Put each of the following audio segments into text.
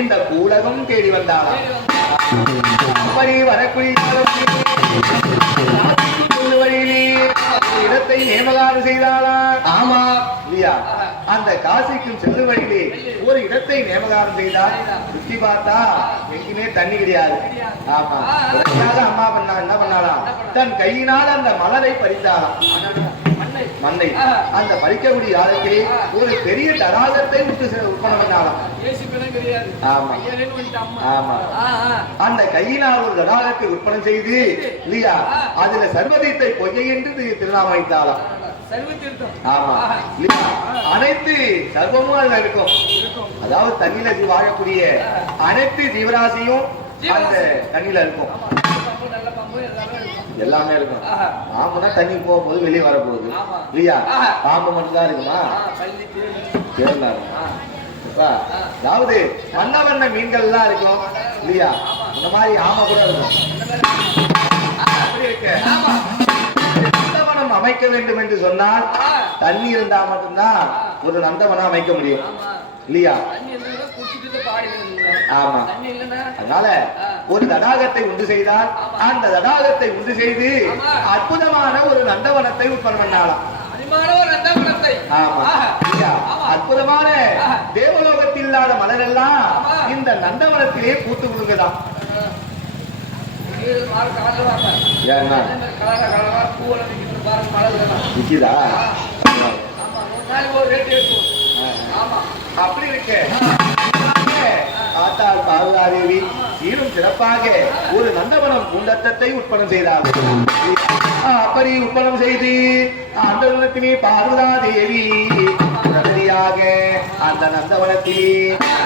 இந்த கூலகம் தேடி வந்தாளாம். அப்படி வரக்கூடிய இடத்தை நியமகாடு செய்தாளா? ஆமா இல்லையா? அந்த காசிக்கும் செல்லும் வழியிலே ஒரு இடத்தை நியமகாரம் செய்தால் சுற்றி பார்த்தா எங்குமே தண்ணி கிடையாது. ஆமா, அம்மா என்ன பண்ணாலாம், தன் கையினால் அந்த மலரை பறித்தாளாம். மண்ணை அந்த பறிக்கக்கூடிய காலத்திலே ஒரு பெரிய தடாகத்தை உற்பத்தி பண்ணாலாம். ஆமா ஆமா, அந்த கையினால் ஒரு தடாகத்தை உற்பத்தி செய்து இல்லையா, அதுல சர்வதீத்தை பொய்யை என்று திருநாமம் வைத்தாலாம். ஆமா, அனைத்து சர்வமும் அதுல இருக்கும். அதாவது தண்ணில வாழக்கூடிய அனைத்து ஜீவராசியும் அந்த தண்ணில இருக்கும். எல்லாமே இருக்கும். பாம்புனா தண்ணி போகும்போது வெளியே வரப்போகுது இல்லையா? பாம்பு மட்டும் தான் இருக்குமா? அதாவது வண்ண வண்ண மீன்கள் எல்லாம் இருக்கும் இல்லையா? இந்த மாதிரி ஆமை கூட இருக்கும். நந்தவனம் அமைக்க வேண்டும் என்று சொன்னால் தண்ணி இருந்தா மட்டும்தான் ஒரு நந்தவனம் அமைக்க முடியும் இல்லையா? ஆமா, அதனால ஒரு தடாகத்தை உண்டு செய்தால் அந்த தடாகத்தை உண்டு செய்து அற்புதமான ஒரு நந்தவனத்தை உற்பத்தி பண்ணலாம். அற்புதமான தேவலோகத்தில் இல்லாத மலர் எல்லாம் இந்த நந்தவனத்திலே பூத்து கொடுங்கதான். அப்படி இருக்கு. ஆத்தாள் பார்வதாதேவி சீரும் சிறப்பாக ஒரு நந்தவனம் பூந்தத்தை உற்பத்தி செய்தார்கள். அப்படி உற்பத்தி செய்து அந்த நந்தவனத்திலே பார்வதாதேவி உடனடியாக அந்த நந்தவனத்திலே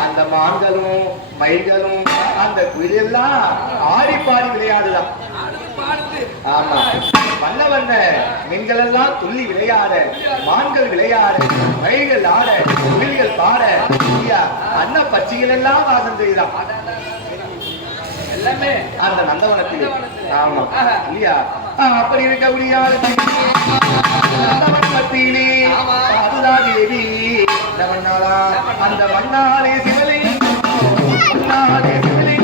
அந்த மான்களும் மயில்களும் அந்த குயிலெல்லாம் ஆடி பாடி விளையாடுதான். ஆமா, வண்ண வண்ண மீன்கள் எல்லாம் துள்ளி விளையாட, மான்கள் விளையாட, மயில்கள் ஆட, குயில்கள் பாட, அன்ன பட்சிகள் எல்லாம் வாசம் செய்யலாம் எல்லாமே அந்த நந்தவனத்தில். ஆமா இல்லையா? அப்படி இருக்கக்கூடிய நந்தவனத்திலே பார்வதாதேவி அந்த மண்ணாலே சிவலை மண்ணாலே சிவலை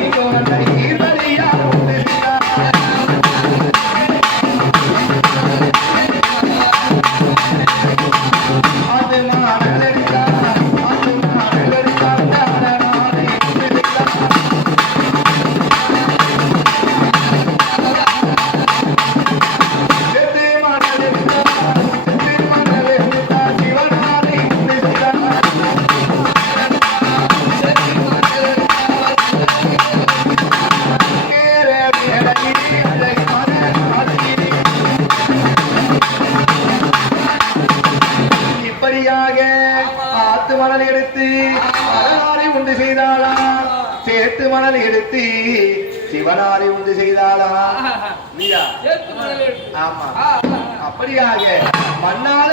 ஆத்து மணல் எடுத்து மணலாரை உண்டு செய்தாளா, சேத்து மணல் எடுத்து சிவனாரை உண்டு செய்தாளா? ஆமா, அப்படியாக மண்ணால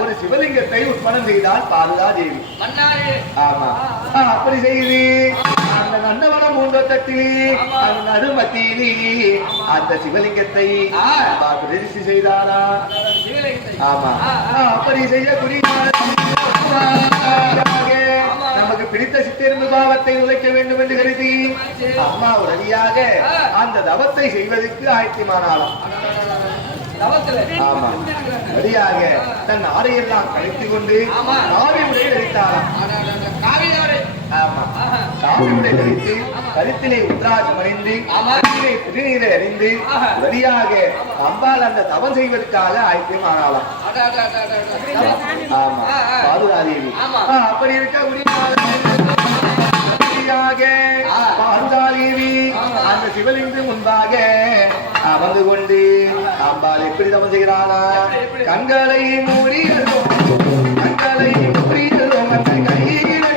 ஒரு சிவலிங்கத்தை உற்பத்தி செய்தால் பார்வதாதேவி. ஆமா, அப்படி செய்து அந்த நந்தவனம் பூந்தோட்டத்திலே அந்த நடுமத்தியிலே அந்த சிவலிங்கத்தை பிரதிஷ்டை செய்தாளா? ஆமா, அப்படி செய்யக்கூடிய நமக்கு பிடித்த சித்தெரும்பு பாவத்தை உழைக்க வேண்டும் என்று கருதி அம்மா உடனடியாக அந்த தவத்தை செய்வதற்கு ஆயத்தமானாலும். ஆமா, ரெடியாக தன் ஆடையெல்லாம் கழித்துக் கொண்டு காவி உடை அளித்தாராம். கருத்திலே உத்ராஜம் அணிந்து திருநீரை அறிந்து ரெடியாக அம்பாள் அந்த தவம் செய்வதற்காக ஆயத்தமானாலாம். ஆமா, பார்வதாதேவி. அப்படி இருக்க பார்வதாதேவி அந்த சிவலிங்கம் முன்பாக அமர்ந்து கொண்டு அம்பாள் எப்படி தவம் செய்கிறாளா? கண்களை மூடியதோ, கண்களை மூடியதோ, மற்ற கையிலை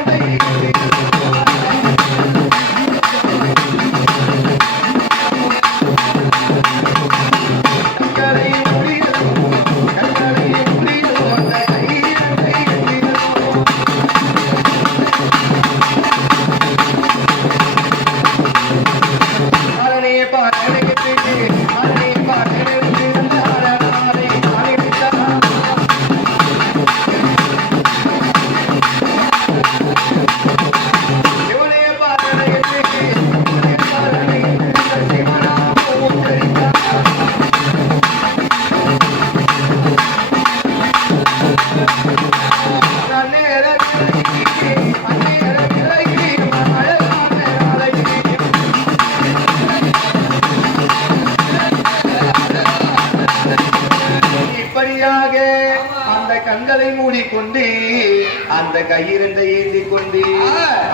அந்த கையிரண்டை ஏந்தி கொண்டு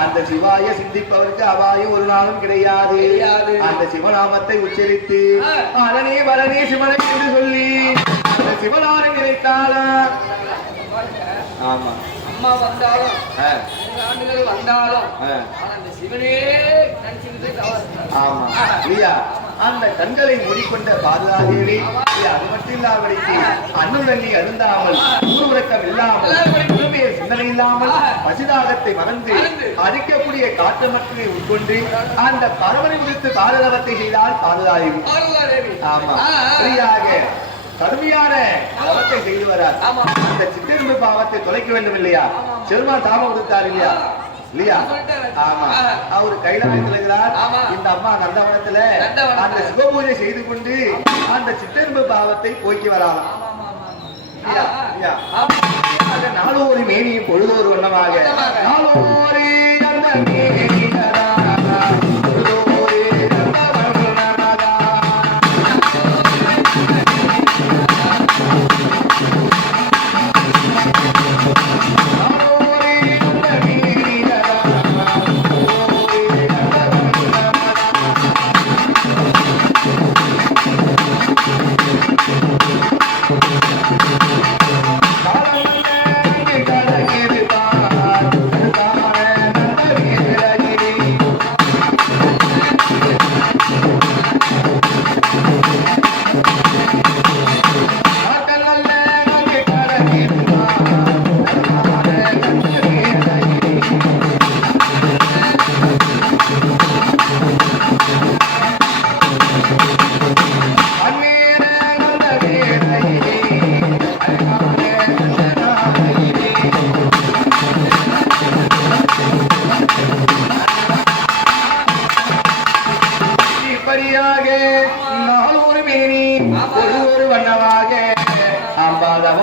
அந்த சிவாய சிந்திப்பவருக்கு அபாயம் ஒரு நாளும் கிடையாது. அந்த சிவநாமத்தை உச்சரித்து அரணே வரணே சிவனை என்று சொல்லி அந்த சிவனாரை நினைத்தாளா. ஆமா, அம்மா வந்தாலும் ஆண்டுகள் வந்தாலும் சிவனே ஆமா இல்லையா. அந்த கண்களை மூடிக்கொண்ட பாதுகாதேவி அது மட்டும் இல்லாமலுக்கு அன்னுடனே அருந்தாமல் ஊர்வரக்கம் இல்லாமல் முழுமைய சிந்தனை இல்லாமல் பசிதாகத்தை மறந்து அரிக்கக்கூடிய காற்று மட்டுமே உட்கொண்டு அந்த பரவனை முடித்து பாதுகாவத்தை செய்தால் பாதுகாதேவி. ஆமா, சரியாக கடுமையான பாவத்தை செய்து வரார். அந்த சித்திரம்பு பாவத்தை தொலைக்க வேண்டும் இல்லையா, சிறுமான் தாமம் கொடுத்தார் இல்லையா இல்லையா. ஆமா, அவரு கைலாயத்தில் இருக்கிறார். இந்த அம்மா நந்தவனத்துல அந்த சிவபூஜை செய்து கொண்டு அந்த சித்திரம்பு பாவத்தை போக்கி வரலாம். நாளொரு மேனியும் பொழுதொரு வண்ணமாக நாளொரு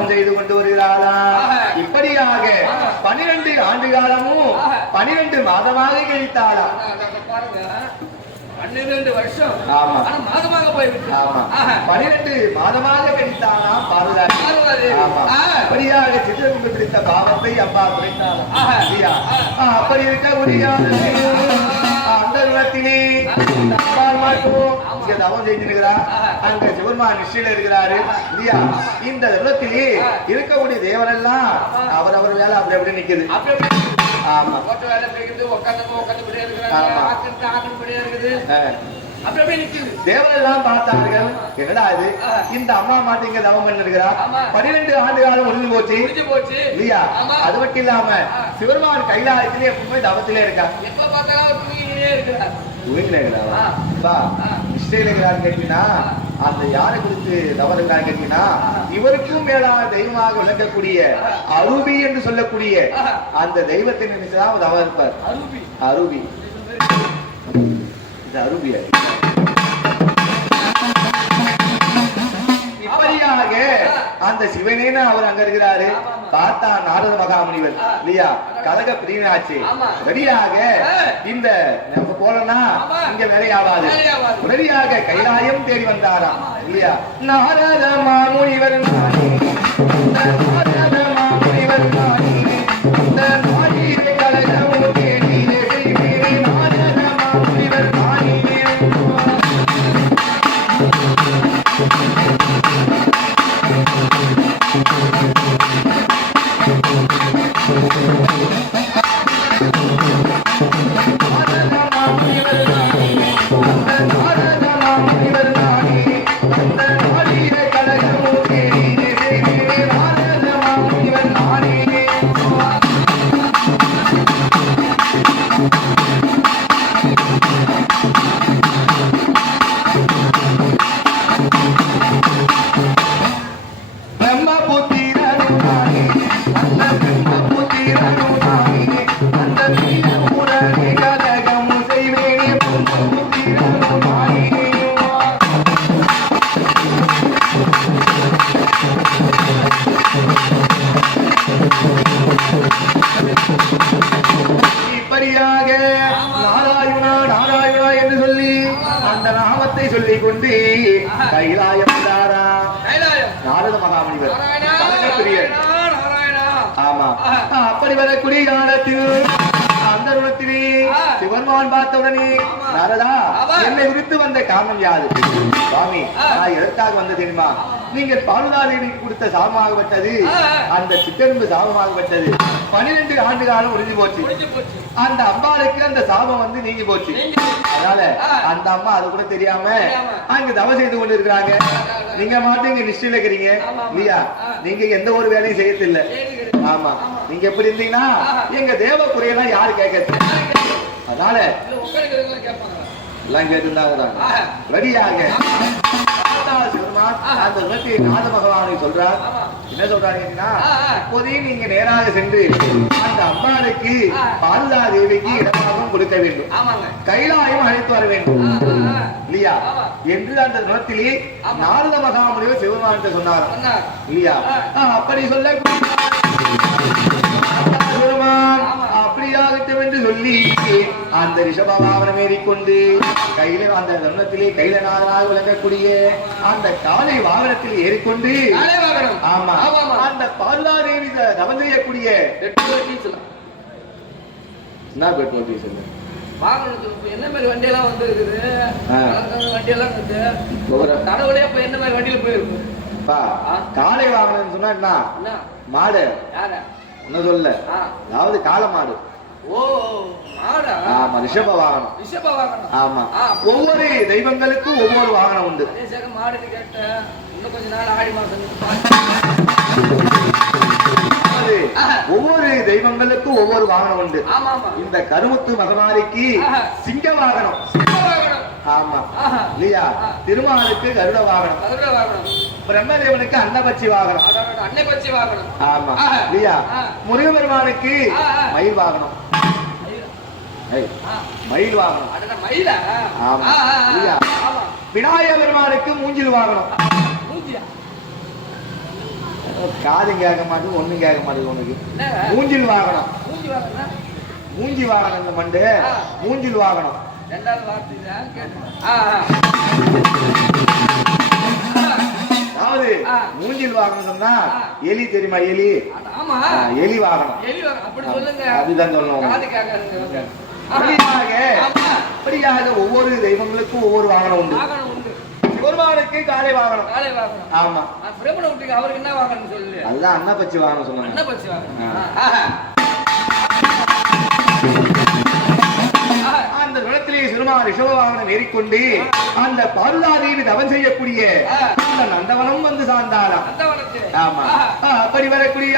அந்த செய்து கொண்டு வருகிறாரா. இப்படியாக 12 ஆண்டு காலமும் 12 மாதமாக கழித்தாளா. 12 வருஷம். ஆமா, மாதமாக போய்விட்டு. ஆமா, 12 மாதமாக கழித்தானா பாதுகாப்பு. ஆமா, அப்படியாக சித்திரகுண்டு பிடித்த பாவத்தை அப்பா குறைத்தாளாம். அப்படி இருக்க முடியாது. அந்த இடத்திலே தவம் செஞ்சிருக்கிறார். அங்க சிவருமான் நிஷ்டையில இருக்கிறாரு இல்லையா. இந்த இடத்திலே இருக்கக்கூடிய தேவரெல்லாம் அவர் வேலை அப்படி அப்படி நிக்குது. ஆமா, தேவரெல்லாம் பார்த்தார்கள். என்னடா இது, இந்த அம்மா மாட்டிங்க தவம் பண்ணிருக்கிறார். 12 ஆண்டு காலம் முடிஞ்சு போச்சு இல்லையா. அது மட்டும் இல்லாம சிவருமான் கைலாயத்திலே எப்பவுமே தவத்திலே இருக்கார். கேட்டீங்கன்னா அந்த யாரை குறித்து தவறுக்கான்னு கேட்டீங்கன்னா இவருக்கும் மேலான தெய்வமாக விளங்கக்கூடிய அரூபி என்று சொல்லக்கூடிய அந்த தெய்வத்தை நினைச்சுதான் தவறு இருப்பார். அரூபி இது அரூபிய. இப்படியாக அந்த சிவனேன்னு அவர் அங்க இருக்கிறாரு. பார்த்தா நாரத மகாமுனிவர் இல்லையா, கலக பிரியனாச்சு. ரெடியாக இந்த நம்ம போலன்னா இங்க நிறைய ஆகாது. உடனடியாக கைலாயம் தேடி வந்தாராம் இல்லையா. நாரத மாமுனிவர் நாரத மாமுனிவர் கலகம் தேடி நாரத மாமுனிவர் சொல்லிக் கொண்டு கைலாயம் நாரத மகாமுனிவர் ஆமா அப்படி வரக்கூடிய காலத்தில் அந்த குணத்திலே சிவன்மான் பார்த்தவுடனே நாரதா என்னை விடுத்து வந்த காரணம் யாது சுவாமி நான் எதற்காக வந்த தெரியுமா நீங்கள் பாலுதாதேவிக்கு கொடுத்த சாபமாகப்பட்டது அந்த சித்தெரும்பு சாபமாகப்பட்டது 12 ஆண்டு காலம் ஒழிஞ்சு போச்சு அந்த அம்பாளுக்கு அந்த சாபம் வந்து நீங்கி போச்சு அதனால அந்த அம்மா அது கூட தெரியாம அங்க தவ செய்து கொண்டு இருக்கிறாங்க நீங்க மாட்டு இங்க நிச்சயம் இருக்கிறீங்க இல்லையா நீங்க எந்த ஒரு வேலையும் செய்யறதில்லை ஆமா நீங்க எப்படி இருந்தீங்கன்னா எங்க தேவ குறையெல்லாம் யாரு கேட்கறது அதனால எல்லாம் கேட்டுருந்தாங்க ரெடியாக அந்த நாத பகவானை சொல்றார் என்ன சொல்றாங்கன்னா இப்போதையும் நீங்க நேராக சென்று அந்த அம்பாளுக்கு பாதுகா தேவிக்கு இடமாகவும் கொடுக்க வேண்டும் கைலாயம் அழைத்து வர வேண்டும் இல்லையா என்று அந்த குணத்திலே நாரத மகாமுனிவர் சிவபெருமான் சொன்னார் இல்லையா அப்படி சொல்ல அப்படியாகட்டும் என்று சொல்லி அந்த ரிஷபவாகனம் ஏறிக்கொண்டு கையில அந்த தருணத்திலே கைலநாதனாக விளங்கக்கூடிய அந்த காலை வாகனத்தில் ஏறிக்கொண்டு ஆமா அந்த பாதுகாதேவி தவம் செய்யக்கூடிய என்ன மாதிரி வண்டியெல்லாம் வந்து இருக்குது வண்டியெல்லாம் கடவுளே இப்ப என்ன மாதிரி வண்டியில போயிருக்கு காலை வாகனம் சொன்னா என்ன மாடு ஒன்னும் சொல்ல அதாவது காளை மாடு ஆமா ரிஷப வாகனம் ஆமா ஒவ்வொரு தெய்வங்களுக்கும் ஒவ்வொரு வாகனம் உண்டு மாடு கேட்ட இன்னும் கொஞ்ச நாள் ஆடி மாசம் ஒவ்வொரு தெய்வங்களுக்கும் ஒவ்வொரு வாகனம் உண்டு இந்த கருமுத்து மகமாரிக்கு சிங்க வாகனம் ஆமா இல்லையா திருமாலுக்கு கருட வாகனம் பிரம்மதேவனுக்கு அன்னபட்சி வாகனம் ஆமா இல்லையா முருகபெருமானுக்கு மயில் வாகனம் மயில் வாகனம் ஆமா இல்லையா விநாயக பெருமானுக்கு மூஞ்சில் வாகனம் காதும் கேட்க மாட்டேங்குது ஒண்ணும் கேட்க மாட்டேங்குது உனக்கு மூஞ்சில் வாகனம் மூஞ்சி வாகனம் இந்த மண்டு மூஞ்சில் வாகனம் அதாவது மூஞ்சில் வாகனம் சொன்னா எலி தெரியுமா எலி வாகனம் அதுதான் சொல்லணும் அப்படியாக ஒவ்வொரு தெய்வங்களுக்கும் ஒவ்வொரு வாகனம் உண்டு பெருமானுக்கு காலை வாகனம் ஆமா அவருக்கு என்ன வாங்கணும் சொல்லு அதுதான் அன்னபட்சி வாகனம் சொன்னாங்க அந்த குணத்திலே சிறுமான் ரிஷப வாகனம் ஏறிக்கொண்டு அந்த பாதுகாதேவி தவம் செய்யக்கூடிய அந்த நந்தவனம் வந்து சார்ந்தாராம் ஆமா அப்படி வரக்கூடிய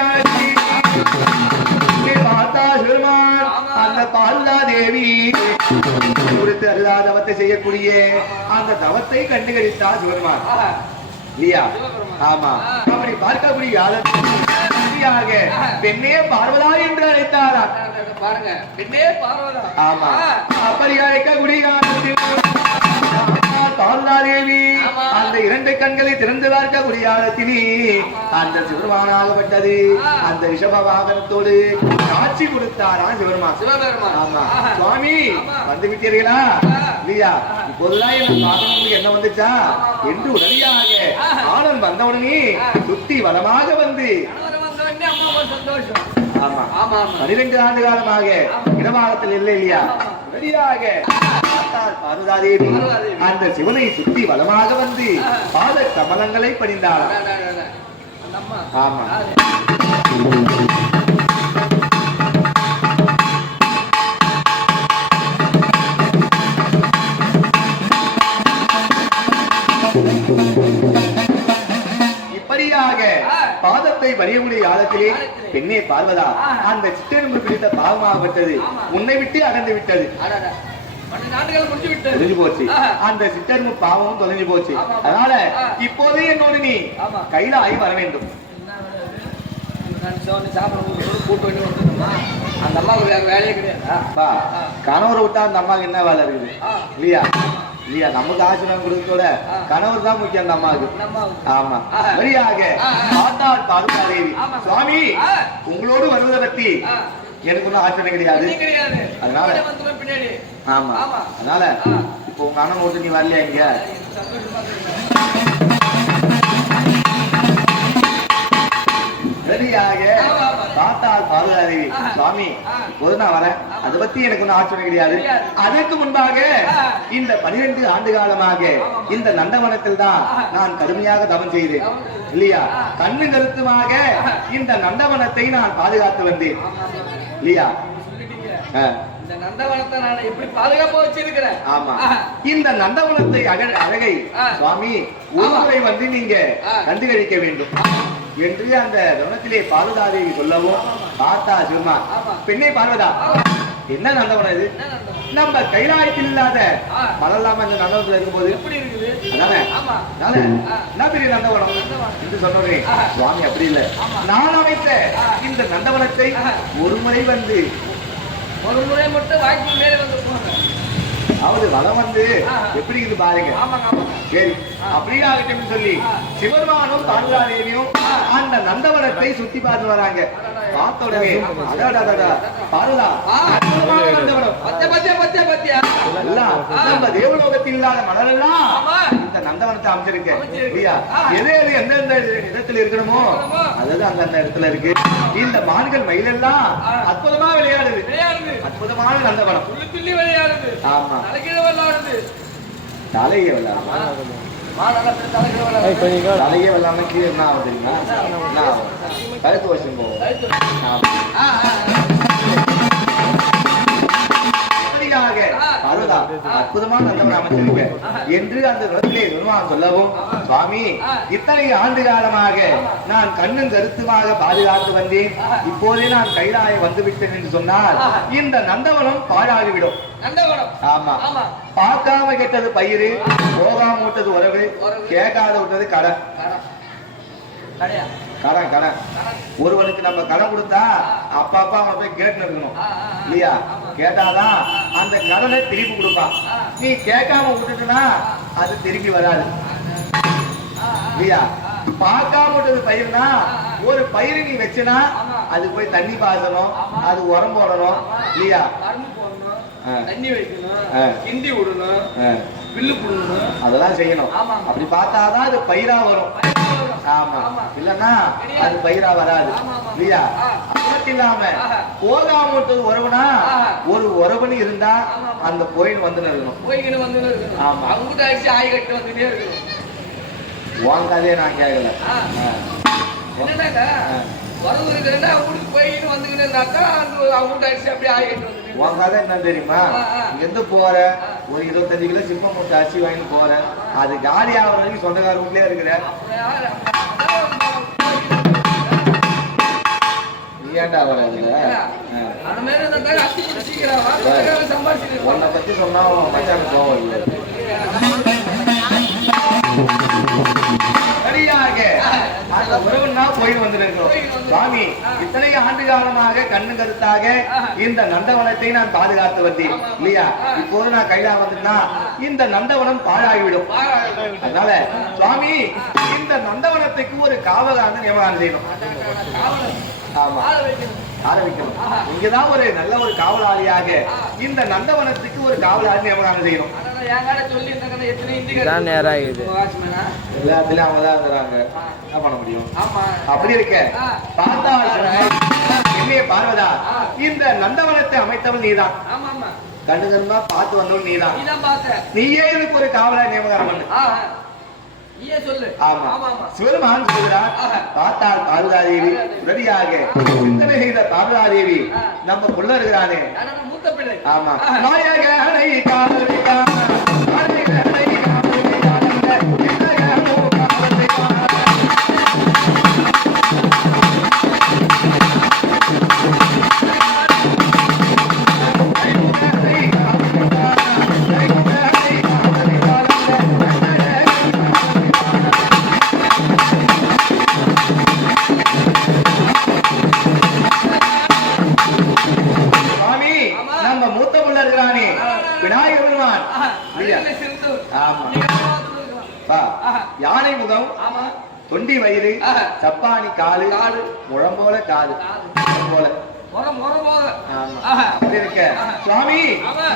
பார்த்தா சிறுமான் அந்த பாதுகாதேவி கொடுத்து அருதா தவத்தை செய்யக்கூடிய அந்த தவத்தை கண்டுகளித்தார் சிவருமான் இல்லையா ஆமா அப்படி பார்க்கக்கூடிய பெண்ணே பார்வதா என்று அழைத்தாரா பாருங்க பெண்ணே பார்வதா ஆமா அப்படி அழைக்கக்கூடிய பாதுகாதேவி அந்த 2 கண்களை திறந்து பார்க்கக்கூடிய காலத்திலே அந்த சிவபெருமானாகப்பட்டது அந்த ரிஷப வாகனத்தோடு காட்சி கொடுத்தாரா சிவபெருமான் ஆமா சுவாமி வந்து விட்டீர்களா இல்லையா இப்போதுதான் என்ன பார்க்கணும் என்ன வந்துச்சா என்று உடனடியாக ஆனந்த் வந்தவுடனே சுத்தி வளமாக வந்து ஆமா 12 ஆண்டு காலமாக இடமாகத்தில் இல்லை இல்லையா ரெடியாக பாதுகாதேவி அந்த சிவனை சுத்தி வளமாக வந்து பாத கமலங்களை பணிந்தாள் ஆமா பாதத்தை வலியக்கூடிய காலத்திலே பெண்ணே பார்வதா அந்த சிற்றெலும்பு பிடித்த பாவமாகப்பட்டது உன்னை விட்டு அகன்று விட்டது தொலைஞ்சு போச்சு அந்த சிற்றெலும்பு பாவமும் தொலைஞ்சு போச்சு அதனால இப்போதே என்னோடு நீ கைலாயி வர வேண்டும் அந்த அம்மாவுக்கு வேற வேலையே கிடையாதா கணவரை விட்டா அந்த அம்மாவுக்கு என்ன வேலை இருக்குது இல்லையா இல்லையா நமக்கு ஆசீர்வாதம் கொடுத்தோட கணவர் தான் முக்கியம் அந்த அம்மாவுக்கு ஆமா சரியாக பார்த்தால் பாதுகாதேவி சுவாமி உங்களோடு வருவதை பத்தி எனக்கு ஒன்றும் ஆச்சரியம் கிடையாது அதனால ஆமா அதனால இப்போ உங்க அண்ணன் ஓட்டு நீ வரலையா இங்க சரியாக பார்வதாதேவி சுவாமி இப்போது நான் வரேன், அதை பத்தி எனக்கு ஒன்னும் ஆச்சரியம் கிடையாது. அதற்கு முன்பாக இந்த 12 ஆண்டு காலமாக இந்த நந்தவனத்தில் தான் நான் கடுமையாக தவம் செய்தேன் இல்லையா? கண்ணு கருத்துமாக இந்த நந்தவனத்தை நான் பாதுகாத்து வந்தேன் இல்லையா? இந்த நந்தவனத்தை நான் எப்படி பாதுகாப்பா வச்சிருக்கிறேன். ஆமா, இந்த நந்தவனத்தை அழகை சுவாமி ஒரு முறை வந்து நீங்க கண்டுகளிக்க வேண்டும் என்று அந்த கவனத்திலே பார்வதாதேவி சொல்லவும் பார்த்தா சிவமா, பெண்ணே பார்வதா, என்ன நந்தவனம் இது? நம்ம கைலாயத்தில் இல்லாத மலர்லாம இந்த நந்தவனத்துல இருக்கும்போது எப்படி இருக்குது? என்ன பெரிய நந்தவனம் என்று சொன்னோமே சுவாமி, அப்படி இல்லை. நான் அமைத்த இந்த நந்தவனத்தை ஒரு முறை வந்து ஒரு முறை மட்டும் வாய்ப்பு மேலே வந்து போங்க. அவரு வளம் வந்து எப்படி இது பாருங்க. சரி, அப்படியே ஆகட்டும் சொல்லி சிவருமானும் பார்வதாதேவியும் அந்த நந்தவனத்தை சுத்தி பார்த்து வராங்க. பார்த்த உடனே பார்வதா, நந்தவனம் நம்ம தேவலோகத்தில் இல்லாத மலர் எல்லாம் இந்த நந்தவனத்தை அமைச்சிருக்க இல்லையா? எது எது எந்தெந்த இடத்துல இருக்கணுமோ அதாவது அந்தந்த இடத்துல இருக்கு. இந்த மான்கள் மயிலெல்லாம் அற்புதமா விளையாடுது, அற்புதமான நந்தவனம். ஆமா, தலையே வெள்ளாம கீழே என்ன ஆகும் தெரியுமா? என்ன ஆகும்? கழுத்து வருஷம் போகும். அற்புதமான நந்தவனம் அமைச்சிருக்க என்று அந்த இடத்திலே பெருமான் சொல்லவும், சுவாமி இத்தனை ஆண்டு காலமாக நான் கண்ணும் கருத்துமாக பாதுகாத்து வந்தேன், இப்போதே நான் கைலாய வந்து விட்டேன் என்று சொன்னால் இந்த நந்தவனம் பாழாகிவிடும். ஆமா, பார்க்காம கேட்டது பயிறு, போகாம விட்டது உறவு, கேட்காத விட்டது கடன். கடன் கடன் ஒருவனுக்கு நம்ம கடன் கொடுத்தா அப்பா அப்பா அவனை போய் கேட்டு இருக்கணும் இல்லையா? கேட்டாதான் அந்த கடனை திருப்பி கொடுப்பான். நீ கேட்காம விட்டுட்டுனா அது திரும்பி வராது இல்லையா? பார்க்காம விட்டது பயிர்னா, ஒரு பயிரை நீ வச்சுனா அது போய் தண்ணி பாசணும், அது உரம் போடணும் இல்லையா? தண்ணி வைக்கணும், கிண்டி விடணும், வில்லு புடணும், அதெல்லாம் செய்யணும். அப்படி பார்த்தாதான் அது பயிரா வரும். ஆமா, இல்லன்னா அது பயிரா வராது இல்லையா? இல்லாம போகாம விட்டது உறவுனா, ஒரு உறவுன்னு இருந்தா அந்த கோயில் வந்து இருக்கணும். ஆமா, அவங்க ஆய் கட்டு வந்துட்டே இருக்கணும். உன் கதையை நான் கேட்கல. என்னன்னாக்கா வரவு இருக்கிறேன்னா அவங்களுக்கு போயிட்டு வந்துக்கிட்டாக்கா அவங்க அரிசி அப்படியே ஆய் கட்டு வந்து. உன் கதை என்ன தெரியுமா? எந்த போற ஒரு 25 கிலோ சிப்பம் மூட்டை அரிசி வாங்கி போற, அது காலி ஆகிற வரைக்கும் சொந்தக்கார வீட்லயே இருக்கிற. ஏன்டா வர உன்னை பத்தி சொன்னா மச்சான கோவம் இல்லை. சரியாக அந்த உறவுன்னா போயிட்டு வந்திருக்கிறோம். சுவாமி இத்தனை ஆண்டு காலமாக கண்ணு கருத்தாக இந்த நந்தவனத்தை நான் பாதுகாத்து வந்தேன் இல்லையா? இப்போது நான் கையில வந்துட்டா இந்த நந்தவனம் பாழாகிவிடும். அதனால சுவாமி இந்த நந்தவனத்துக்கு ஒரு காவலான நியமனம் செய்யணும். ஆமா, ஆரம்பிக்கணும். இங்கதான் ஒரு நல்ல ஒரு காவலாளியாக இந்த நந்தவனத்துக்கு ஒரு காவலாளி நியமனம் செய்யணும். எல்லாத்திலும் அவங்கதான் இருக்கிறாங்க, என்ன பண்ண முடியும்? அப்படி இருக்க பார்த்தா என்னைய பார்வதா, இந்த நந்தவனத்தை அமைத்தவன் நீதான், கண்ணு கண்ணா பார்த்து வந்தவன் நீதான். நீயே இதுக்கு ஒரு காவலாளி நியமனம் பண்ணு. சிவருமான் சொல்கிறார், பார்த்தால் பார்வதாதேவி உடனடியாக சிந்தனை செய்த பார்வதாதேவி நம்ம புள்ள இருக்கிறானே. ஆமா, நாயகனை காதலிக்கான யானை முகம், தொண்டி வயிறு, சப்பானி காலு, முழம் போல காது போல இருக்க சுவாமி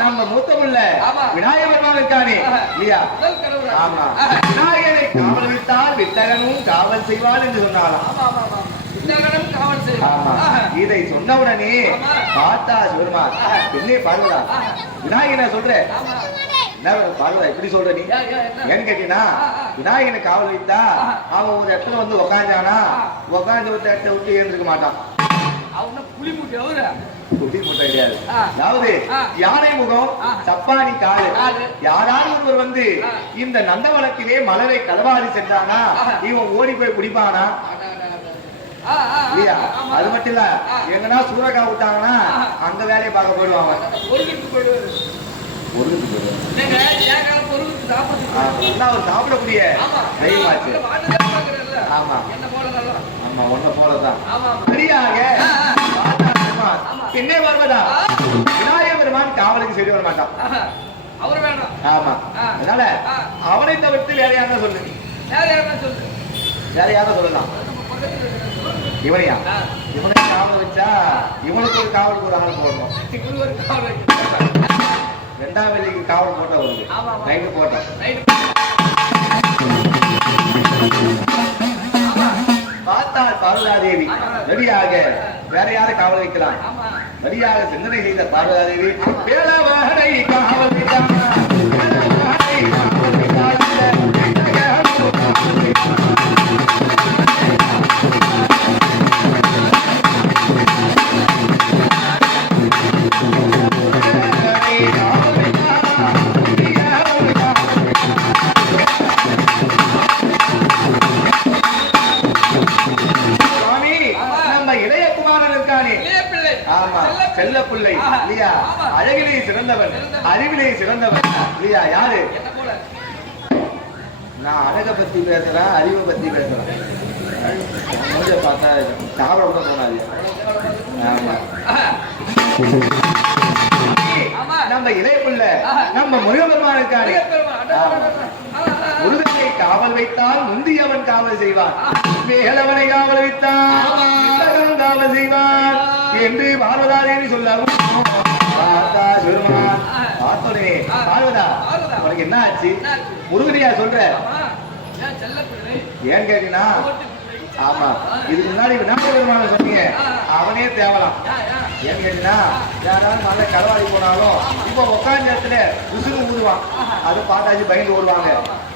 நம்ம மூத்தமுள்ள விநாயகர் இருக்கானே இல்லையா? ஆமா, விநாயகரை காவல் விட்டால் வித்தகனும் காவல் செய்வார் என்று சொன்னாராம் இத்தகனம் காவல் செய்வான். ஆமா இதை சொன்னவுடனே பார்த்தா சிவருமான் என்னே பார்வதா விநாயகனை சொல்ற என்ன பார்வதா இப்படி சொல்ற நீ ஏன்னு கேட்டீங்கன்னா விநாயகனை காவல் வைத்தா அவன் ஒரு இடத்துல வந்து உக்காந்தானா உக்காந்து ஒரு இடத்த விட்டு எழுந்திருக்க மாட்டான். அவன புலி முட்டை அவரு குட்டி முட்டை கிடையாது. அதாவது யானை முகம் சப்பானி காலு யாராவது ஒருவர் வந்து இந்த நந்தவனத்திலே மலரை களவாடி சென்றானா இவன் ஓடி போய் குடிப்பானா இல்லையா? அது மட்டும் இல்ல எங்கன்னா சூறக்கா விட்டாங்கன்னா அங்க வேலையை பார்க்க போயிடுவாங்க. அவர் சாப்பிடக்கூடிய ஆமா ஆமா ஒன்ன போலதான் சரியாக பின்னே வருவதா விநாயகர் பெருமான் காவலுக்கு சரி வர மாட்டான். அவர் வேணாம். ஆமா அதனால அவனை தவிர்த்து வேற யாரும் சொல்லு. வேற யாரும் சொல்லலாம். இவனையா இவனை காவல் வச்சா இவனுக்கு ஒரு காவலுக்கு ஒரு ஆள் போடணும். ரெண்டாம் வேலைக்கு காவல் போட்டா வருது. நைட்டு போட்டோம் பார்த்தால் பார்வதாதேவி ரெடியாக வேற யாரை காவல் வைக்கலாம். ரெடியாக சிந்தனை செய்த பார்வதாதேவி வேளவாடை காவல் வைத்தார். செல்ல பிள்ளை இல்லையா? அழகிலே சிறந்தவன் அறிவிலே சிறந்தவன் இல்லையா? யாரு? நான் அழக பத்தி பேசுறேன் அறிவை பத்தி பேசுறேன். கொஞ்சம் பார்த்தா சாப்பிட கூட போனாது. நம்ம இளைய பிள்ளை நம்ம முருகபெருமான் இருக்காரு. முருகனை காவல் வைத்தால் முந்தியவன் காவல் செய்வான். மேலவனை காவல் வைத்தான் காவல் செய்வான் என்று பார்வதாதேவி சொல்லவும் பார்த்தோனே பார்வதா உனக்கு என்ன ஆச்சு? முருகனையா சொல்ற? ஏன் கேட்டீங்கன்னா ஆமா இதுக்கு முன்னாடி விநாயகர் பெருமானை சொன்னீங்க அவனே தேவலாம். ஏன் கேட்டீங்கன்னா யாராவது நல்ல களவாடி போனாலும் இப்ப உட்கார்ந்த இடத்துல உசுறு ஊதுவான். அது பார்த்தாச்சு பயந்து ஓடுவாங்க.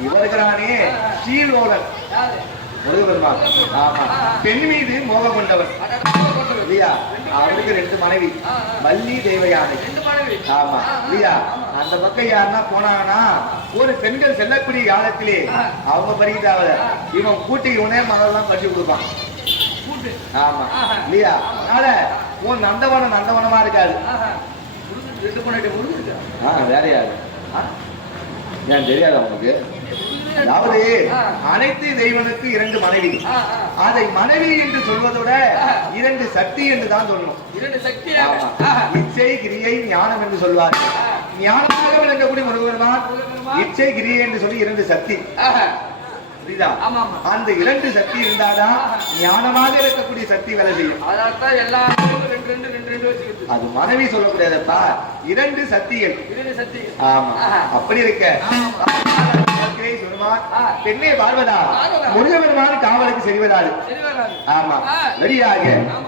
இவருக்கிறானே ஸ்ரீலோகன் முருகபெருமான். ஆமா பெண் மீது மோகம் கொண்டவன் இல்லையா? அவருக்கு 2 மனைவி வள்ளி தேவயானை. ஆமா இல்லையா? அந்த பக்கம் யாருன்னா போனாங்கன்னா ஒரு பெண்கள் செல்லக்கூடிய காலத்திலே அவங்க பறிக்கிட்டாவ இவன் கூட்டி இவனே மகளெல்லாம் கட்டி கொடுப்பான். ஆமா இல்லையா? அதனால உன் நந்தவனமா இருக்காது. வேற யாரு ஏன் தெரியாது அவனுக்கு? அதாவது அனைத்து தெய்வனுக்கு 2 மனைவி. அதை மனைவி என்று சொல்வதோட 2 சக்தி என்று தான் சொல்லணும். 2 சக்தி இச்சை கிரியை ஞானம் என்று சொல்வார். ஞானமாக விளங்கக்கூடிய முருகபெருமான் இச்சை கிரியை என்று சொல்லி 2 சக்தி. அந்த 2 சக்தி இருந்தாதான் ஞானமாக இருக்கக்கூடிய சக்தி வேலை செய்யும். அது மனைவி சொல்லக்கூடாதப்பா 2 சக்திகள். ஆமா அப்படி இருக்க பெண்ணே பார்வதா முருகபெருமான் காவலுக்கு செல்வதாது. ஆமா ரெடியாக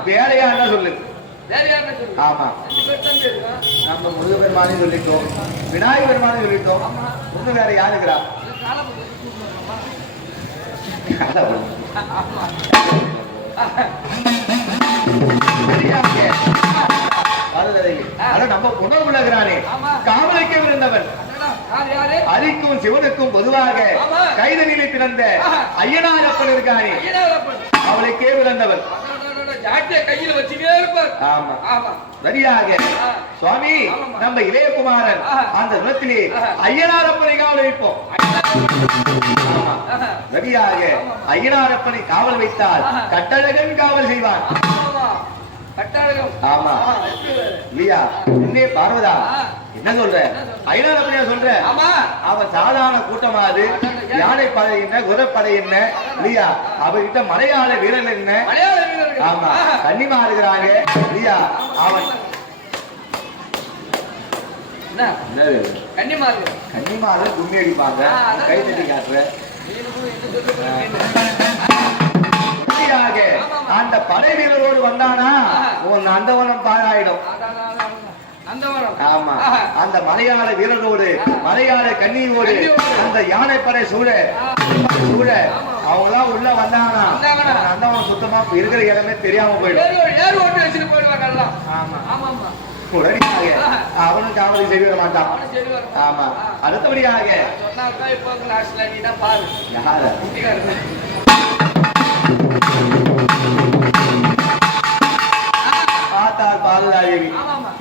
வேலையானா சொல்லு. ஆமா நம்ம முருகபெருமானே சொல்லிட்டோம் விநாயகர் பெருமானே சொல்லிட்டோம். இன்னும் வேற யாருக்கிறா? நம்ம உணவுகிறானே காவலுக்கே விருந்தவன் அரிக்கும் சிவனுக்கும் பொதுவாக கைதனிலே பிறந்த ஐயனாரப்பன் இருக்கானே அவளுக்கே விருந்தவன். கையில வச்சுட்டே இருப்பார். ஆமா சரியாக சுவாமி நம்ம இளையகுமாரன் அந்த குலத்திலே ஐயனாரப்பனை காவல் வைப்போம். சரியாக ஐயனாரப்பனை காவல் வைத்தால் கட்டழகன் காவல் செய்வான். ஆமா இல்லையா? இன்னே பார்வதா என்ன சொல்ற? ஐயனாரப்பனையா சொல்ற? அவன் சாதாரண கூட்டமாது யானை படை என்ன குதிரைப்படை என்ன இல்லையா? அவகிட்ட மலையாள வீரன் என்ன? ஆமா கன்னிமா இருக்கிறாங்க இல்லையா? அவன் கன்னிமால கும்மி அடிப்பாங்க கை தட்டி காட்டுற வழியாக அந்த படை வீரரோடு வந்தானா உன் நந்தவனம் பாழாயிடும். ஆமா, அந்த மலையாள வீரரோடு மலையாள கன்னியோடு அந்த யானைப்படை சூழ அவங்க உள்ள வந்தாங்கன்னா நந்தவனம் சுத்தமா இருக்கிற இடமே தெரியாம போயிடும். அவனும் காவலை செய்ய மாட்டான். ஆமா, அடுத்தபடியாக பார்த்தால் பாதுகாதேவி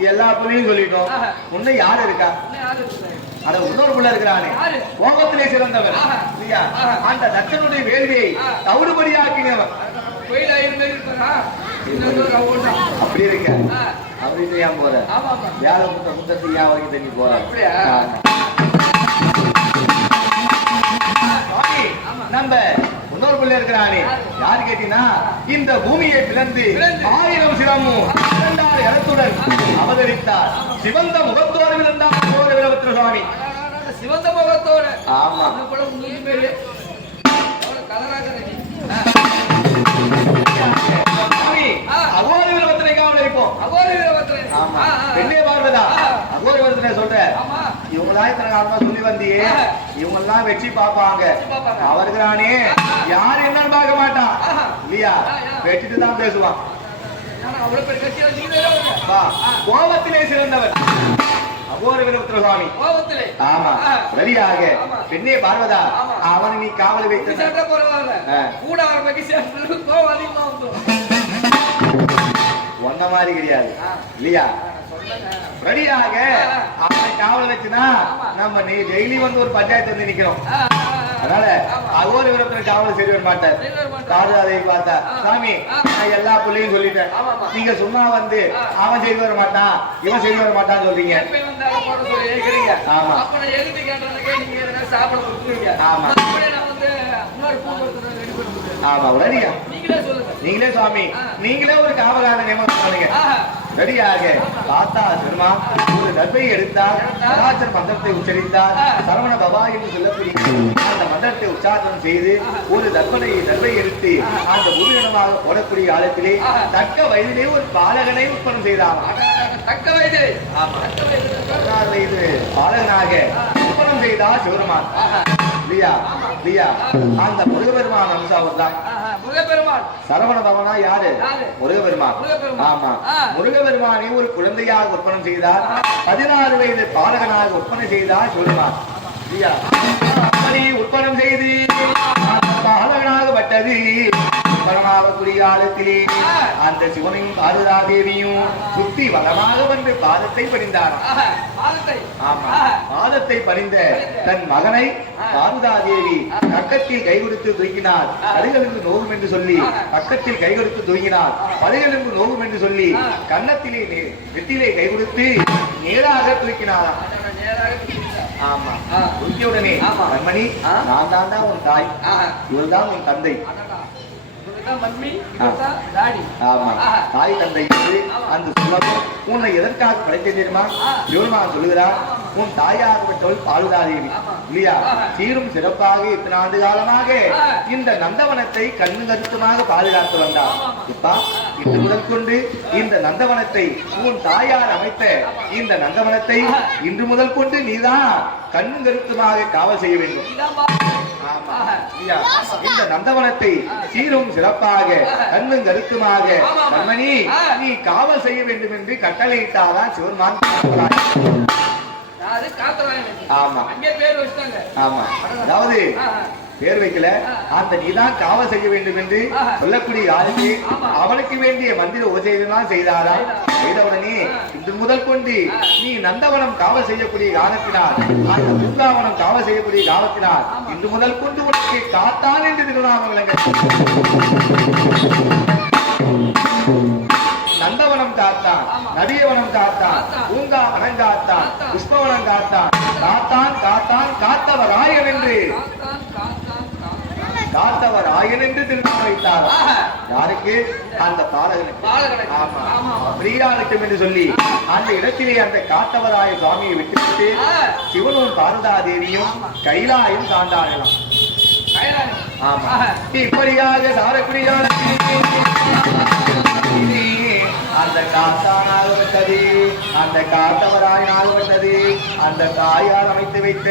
எல்லா புள்ளையும் சொல்லிட்டோம். உன்னை யாரு இருக்கா? அத இன்னொரு புள்ள இருக்கிறானே கோபத்திலே சிறந்தவர் இல்லையா? அந்த தச்சனுடைய வேள்வியை தவிடுபடியாக்கினவன் அப்படி இருக்க. அப்படின்னு ஏன் போற? வேலை முத்தத்தை ஏன் வரைக்கும் தண்ணி போற? நம்ம இன்னொரு பிள்ளை இருக்கிறானே யாரு கேட்டீங்கன்னா, இந்த பூமியை பிளந்து 1000 சிரமும் 2000 இடத்துடன் அவதரித்தார். சிவந்த முகத்தோடு இருந்தார் வீரபத்ர சுவாமி. சிவந்த முகத்தோடு. ஆமா, அகோர வீரபத்ரை காவல் இருப்போம். அகோர வீரபத்ரை. ஆமா, பெண்ணே பார்வதா அகோர வீரபத்ரை சொல்ற இவங்களா இத்தனை காலமா சொல்லி வந்தியே, இவங்க எல்லாம் வெற்றி பார்ப்பாங்க. அவருக்குறானே யாரு என்னன்னு பார்க்க மாட்டான் இல்லையா? வெற்றிட்டு தான் பேசுவான். கோபத்திலே சிறந்தவர் அகோர வீரபத்ர சுவாமி. ஆமா, வழியாக பெண்ணே பார்வதா அவனை நீ காவல் வைத்த ஒன்ன மாதிரி கிடையாது இல்லையா? ரெடியாக அவனை காவல் வச்சுனா நம்ம நீ டெய்லி வந்து ஒரு பஞ்சாயத்து வந்து நிக்கிறோம். அதனால அகோர வீரபத்ர காவல் சரி வர மாட்டார். பாதுகாதை பார்த்தா சாமி நான் எல்லா பிள்ளையும் சொல்லிட்டேன், நீங்க சும்மா வந்து அவன் சரி வர மாட்டான் இவன் சரி வர மாட்டான்னு சொல்றீங்க. ஆமா ஆமா ஆமா, ரெடியா? நீங்களே சுவாமி நீங்களே ஒரு காவலாக நியமனம் பண்ணுங்க. ரெடியாக பார்த்தா சிறுமா ஒரு தர்பை எடுத்தார், சராச்சர மந்திரத்தை உச்சரித்தார். சரவண பவா என்று சொல்லக்கூடிய அந்த மந்திரத்தை உச்சாரணம் செய்து ஒரு தர்பை எடுத்து அந்த பூமியிடமாக போடக்கூடிய காலத்திலே தக்க வயதிலே ஒரு பாலகனை உற்பத்தி செய்தார். தக்க வயது 16 வயது பாலகனாக உற்பத்தி செய்தார் சிவருமான். அந்த முருகபெருமான் அம்சாவர் தான் முருகபெருமான். சரவண பவனா யாரு? முருகபெருமான். ஆமா, முருகபெருமானை ஒரு குழந்தையாக உற்பத்தி செய்தார். 16 வயது பாலகனாக உற்பத்தி செய்தார் சிவருமான். உற்பத்தி செய்து பாலகனாக பட்டது பரமாவக்கூடிய காலத்திலே அந்த சிவனையும் பார்வதாதேவியும் சுத்தி வளமாக வந்து பாதத்தை பணிந்தார். ஆமா, பாதத்தை பணிந்த தன் மகனை பார்வதாதேவி பக்கத்தில் கை கொடுத்து தூக்கினார். பதுகளுக்கு நோகும் என்று சொல்லி பக்கத்தில் கை கொடுத்து தூக்கினார். பதுகளுக்கு நோகும் என்று சொல்லி கன்னத்திலே வெட்டிலே கை கொடுத்து நேராக தூக்கினாராம். ஆமா, தூக்கியுடனே கண்மணி நான் தான் உன் தாய், இவள் தான் உன் தந்தை. தாய் தந்தை அந்த உன்னை எதற்காக படைத்தேன் தெரியுமா? சிவருமான் சொல்லுகிறார், உன் தாயாகப்பட்டவள் பாலுதாதேவி இல்லையா? சீரும் சிறப்பாக இத்தனை ஆண்டு காலமாக இந்த நந்தவனத்தை கண்ணு கருத்துமாக பாதுகாத்து வந்தார். இப்பா இன்று முதல் கொண்டு இந்த நந்தவனத்தை உன் தாயார் அமைத்த இந்த நந்தவனத்தை இன்று முதல் கொண்டு நீதான் கண்ணு கருத்துமாக காவல் செய்ய வேண்டும். இந்த நந்தவனத்தை சீரும் சிறப்பாக கண்ணும் கருத்துமாக கண்மணி நீ காவல் செய்ய வேண்டும் என்று கட்டளையிட்டாதான் சிவருமான். ஆமா ஆமா, அதாவது பேர் வைக்கல, அந்த நீதான் காவல் செய்ய வேண்டும் என்று சொல்லக்கூடிய காலத்தில் அவனுக்கு வேண்டிய மந்திர உபதேசம் செய்தாரா? செய்தவுடனே இன்று முதல் கொண்டு நீ நந்தவனம் காவல் செய்யக்கூடிய காலத்தினால் அந்த பூங்காவனம் காவல் செய்யக்கூடிய காலத்தினால் இன்று முதல் கொண்டு உனக்கு காத்தான் என்று திருநாமங்கள் நந்தவனம் காத்தான், நதியவனம் காத்தான், பூங்கா வனம் காத்தான், புஷ்பவனம் காத்தான், காத்தான் காத்தான் காத்தவர் ஆயன் என்று காத்தவர் ஆயன் என்று திருநாமம் வைத்தார். யாருக்கு? அந்த பாலகனுக்கு. ஆமா, பிரியாளுக்கும் என்று சொல்லி அந்த இடத்திலே அந்த காத்தவராய சுவாமியை விட்டுவிட்டு சிவனும் பார்வதாதேவியும் கைலாயம் தாண்டாடலாம். ஆமா இப்படியாக சாரக்குடியான அந்த காத்தானாகப்பட்டது அந்த காத்தவராயனாகப்பட்டது அந்த தாயார் அமைத்து வைத்த